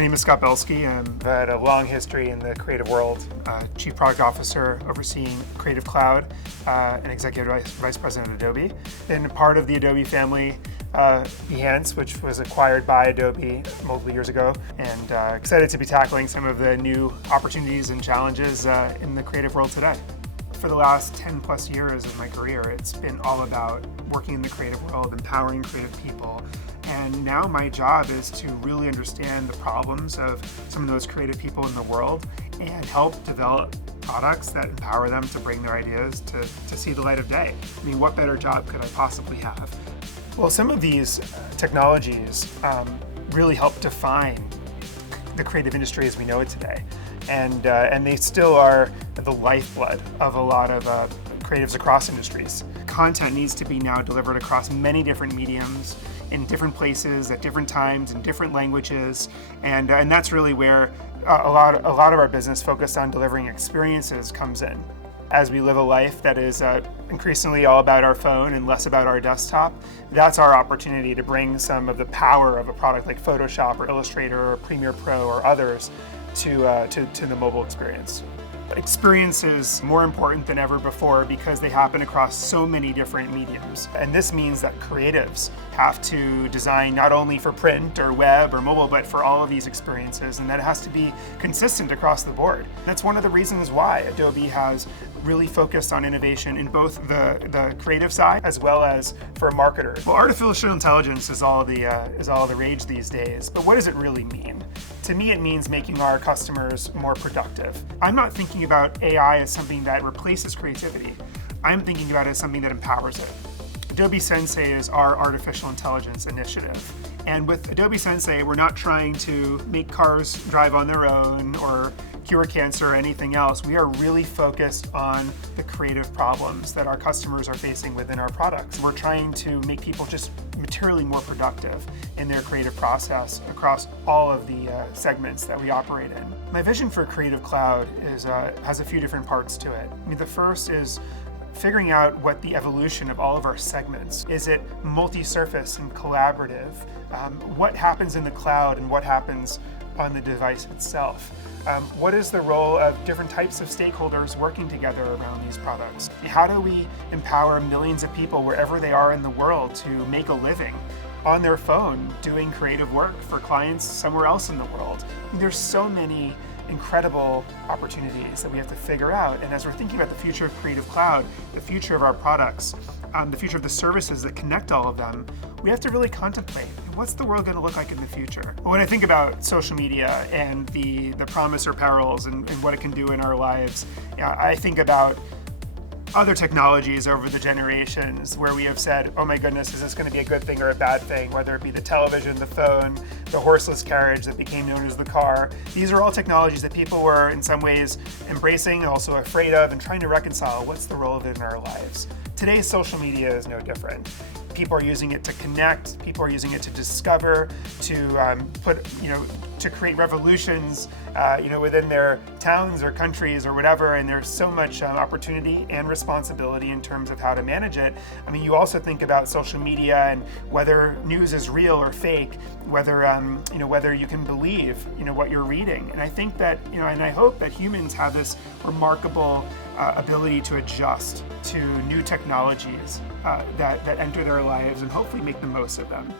My name is Scott Belsky. I've had a long history in the creative world. Chief Product Officer overseeing Creative Cloud, and Executive Vice President at Adobe. Been a part of the Adobe family, Behance, which was acquired by Adobe multiple years ago, and excited to be tackling some of the new opportunities and challenges in the creative world today. For the last 10 plus years of my career, it's been all about working in the creative world, empowering creative people. And now my job is to really understand the problems of some of those creative people in the world and help develop products that empower them to bring their ideas to see the light of day. I mean, what better job could I possibly have? Well, some of these technologies really help define the creative industry as we know it today. And they still are the lifeblood of a lot of creatives across industries. Content needs to be now delivered across many different mediums, in different places, at different times, in different languages, and that's really where a lot of our business focused on delivering experiences comes in. As we live a life that is increasingly all about our phone and less about our desktop, that's our opportunity to bring some of the power of a product like Photoshop or Illustrator or Premiere Pro or others to the mobile experience. Experience is more important than ever before because they happen across so many different mediums. And this means that creatives have to design not only for print or web or mobile, but for all of these experiences, and that has to be consistent across the board. That's one of the reasons why Adobe has really focused on innovation in both the creative side as well as for marketers. Well, artificial intelligence is all the rage these days, but what does it really mean? To me, it means making our customers more productive. I'm not thinking about AI as something that replaces creativity. I'm thinking about it as something that empowers it. Adobe Sensei is our artificial intelligence initiative. And with Adobe Sensei, we're not trying to make cars drive on their own or cure cancer or anything else. We are really focused on the creative problems that our customers are facing within our products. We're trying to make people just materially more productive in their creative process across all of the segments that we operate in. My vision for Creative Cloud has a few different parts to it. I mean, the first is figuring out what the evolution of all of our segments. Is it multi-surface and collaborative? What happens in the cloud and what happens on the device itself? What is the role of different types of stakeholders working together around these products? How do we empower millions of people wherever they are in the world to make a living on their phone doing creative work for clients somewhere else in the world? I mean, there's so many incredible opportunities that we have to figure out. And as we're thinking about the future of Creative Cloud, the future of our products, the future of the services that connect all of them, we have to really contemplate what's the world going to look like in the future. When I think about social media and the promise or perils and what it can do in our lives, I think about other technologies over the generations where we have said, oh my goodness, is this going to be a good thing or a bad thing? Whether it be the television, the phone, the horseless carriage that became known as the car. These are all technologies that people were in some ways embracing, also afraid of, and trying to reconcile what's the role of it in our lives. Today's social media is no different. People are using it to connect, people are using it to discover, to create revolutions within their towns or countries or whatever, and there's so much opportunity and responsibility in terms of how to manage it. I mean, you also think about social media and whether news is real or fake, whether you can believe what you're reading. And I think that and I hope that humans have this remarkable ability to adjust to new technologies that enter their lives and hopefully make the most of them.